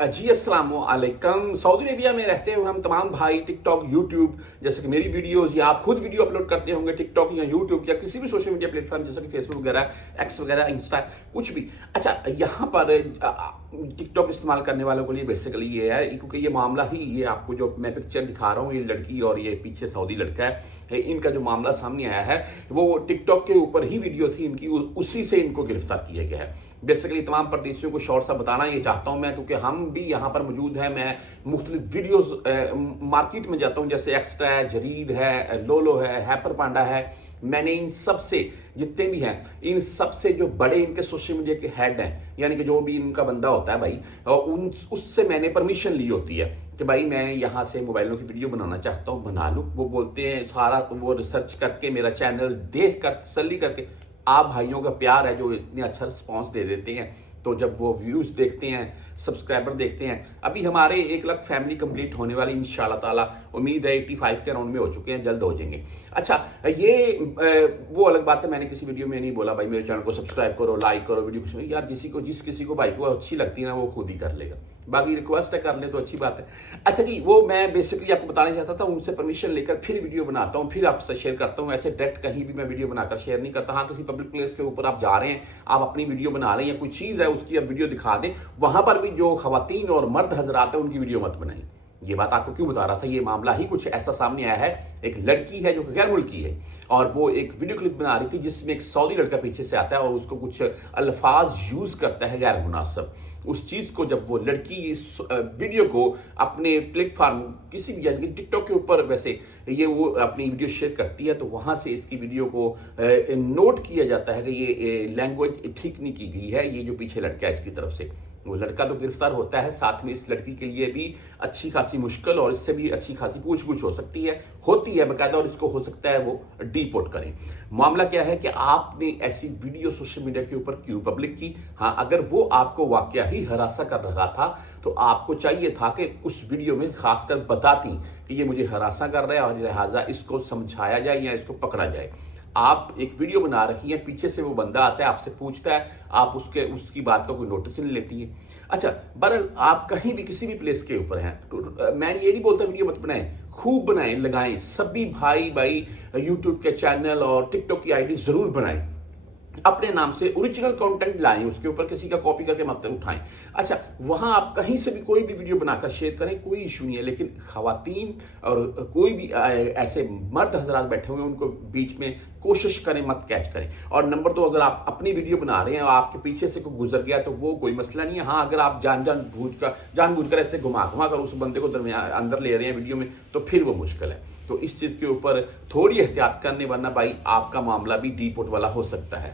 जी अस्सलाम वालेकुम। Saudi Arabia में रहते हुए हम तमाम भाई टिकटॉक, यूट्यूब, जैसे कि मेरी वीडियोस या आप खुद वीडियो अपलोड करते होंगे टिकटॉक या यूट्यूब या किसी भी सोशल मीडिया प्लेटफॉर्म जैसे कि फेसबुक वगैरह, एक्स वगैरह, इंस्टा, कुछ भी। अच्छा, यहाँ पर टिकटॉक इस्तेमाल करने वालों के लिए बेसिकली ये है, क्योंकि ये मामला ही, ये आपको जो मैं पिक्चर दिखा रहा हूँ, ये लड़की और ये पीछे सऊदी लड़का है, इनका जो मामला सामने आया है वो टिकटॉक के ऊपर ही वीडियो थी इनकी, उसी से इनको गिरफ्तार किया गया है। बेसिकली तमाम परदेशियों को शॉर्ट सा बताना ये चाहता हूं मैं, क्योंकि हम भी यहाँ पर मौजूद हैं। मैं मुख्तलिफ वीडियोस मार्केट में जाता हूँ, जैसे एक्स्ट्रा है, जरीद है, लोलो है, हैपर पांडा है। मैंने इन सब से, जितने भी हैं, इन सब से जो बड़े इनके सोशल मीडिया के हेड हैं, यानी कि जो भी इनका बंदा होता है भाई, उससे मैंने परमिशन ली होती है कि भाई मैं यहाँ से मोबाइलों की वीडियो बनाना चाहता हूँ, बना लूँ। वो बोलते हैं सारा, वो रिसर्च करके मेरा चैनल देख कर तसल्ली करके, आप भाइयों का प्यार है जो इतने अच्छा रिस्पॉन्स दे देते हैं। तो जब वो व्यूज़ देखते हैं, सब्सक्राइबर देखते हैं, अभी हमारे 1 लाख फैमिली कंप्लीट होने वाली इंशाल्लाह ताला, उम्मीद है 85 के अराउंड में हो चुके हैं, जल्द हो जाएंगे। अच्छा, ये वो अलग बात है, मैंने किसी वीडियो में नहीं बोला भाई मेरे चैनल को सब्सक्राइब करो, लाइक करो, वीडियो कुछ नहीं यार, जिस किसी को भाई को अच्छी लगती है ना, वो खुद ही कर लेगा। बाकी रिक्वेस्ट है, कर ले तो अच्छी बात है। अच्छा जी, वो मैं बेसिकली आपको बताना चाहता था, उनसे परमिशन लेकर फिर वीडियो बनाता हूँ, फिर आपसे शेयर करता हूँ। ऐसे डायरेक्ट कहीं भी मैं वीडियो बनाकर शेयर नहीं करता। हाँ, किसी पब्लिक प्लेस के ऊपर आप जा रहे हैं, आप अपनी वीडियो बना रहे हैं या कोई चीज़ है उसकी आप वीडियो दिखा दें, वहां पर भी जो खवातीन और मर्द हजरात हैं उनकी वीडियो मत बनाएं। ये बात आपको क्यों बता रहा था, ये मामला ही कुछ ऐसा सामने आया है। एक लड़की है जो गैर मुल्की है, और वो एक वीडियो क्लिप बना रही थी जिसमें एक सऊदी लड़का पीछे से आता है और उसको कुछ अल्फाज यूज करता है गैर मुनासिब। उस चीज को जब वो लड़की इस वीडियो को अपने प्लेटफॉर्म, किसी भी यानी कि टिकटॉक के ऊपर, वैसे ये वो अपनी वीडियो शेयर करती है, तो वहां से इसकी वीडियो को नोट किया जाता है कि ये लैंग्वेज ठीक नहीं की गई है, ये जो पीछे लड़का है इसकी तरफ से। वो लड़का तो गिरफ्तार होता है, साथ में इस लड़की के लिए भी अच्छी खासी मुश्किल और इससे भी अच्छी खासी पूछ-गुछ हो सकती है, होती है बकायदा, और इसको हो सकता है वो डिपोर्ट करें। मामला क्या है कि आपने ऐसी वीडियो सोशल मीडिया के ऊपर क्यों पब्लिक की? हाँ, अगर वो आपको वाकया ही हरासा कर रहा था तो आपको चाहिए था कि उस वीडियो में खासकर बताती कि ये मुझे हरासा कर रहा है और लिहाजा इसको समझाया जाए या इसको पकड़ा जाए। आप एक वीडियो बना रखी है, पीछे से वो बंदा आता है, आपसे पूछता है, आप उसकी बात का कोई नोटिस नहीं लेती है। अच्छा, बहरहाल आप कहीं भी किसी भी प्लेस के ऊपर हैं, तो मैं ये नहीं बोलता वीडियो मत बनाएं, खूब बनाएं, लगाएं। सभी भाई यूट्यूब के चैनल और टिकटॉक की आईडी जरूर बनाएं, अपने नाम से ओरिजिनल कंटेंट लाएं, उसके ऊपर किसी का कॉपी करके मत उठाएं। अच्छा, वहां आप कहीं से भी कोई भी वीडियो बनाकर शेयर करें, कोई इशू नहीं है, लेकिन खवातीन और कोई भी ऐसे मर्द हजरात बैठे हुए हैं, उनको बीच में कोशिश करें मत कैच करें। और नंबर 2, अगर आप अपनी वीडियो बना रहे हैं और आपके पीछे से कोई गुजर गया तो वो कोई मसला नहीं है। हाँ, अगर आप जानबूझकर ऐसे घुमा कर उस बंदे को दरमियान अंदर ले रहे हैं वीडियो में, तो फिर वो मुश्किल है। तो इस चीज़ के ऊपर थोड़ी एहतियात करने, वरना भाई आपका मामला भी डिपोर्ट वाला हो सकता है।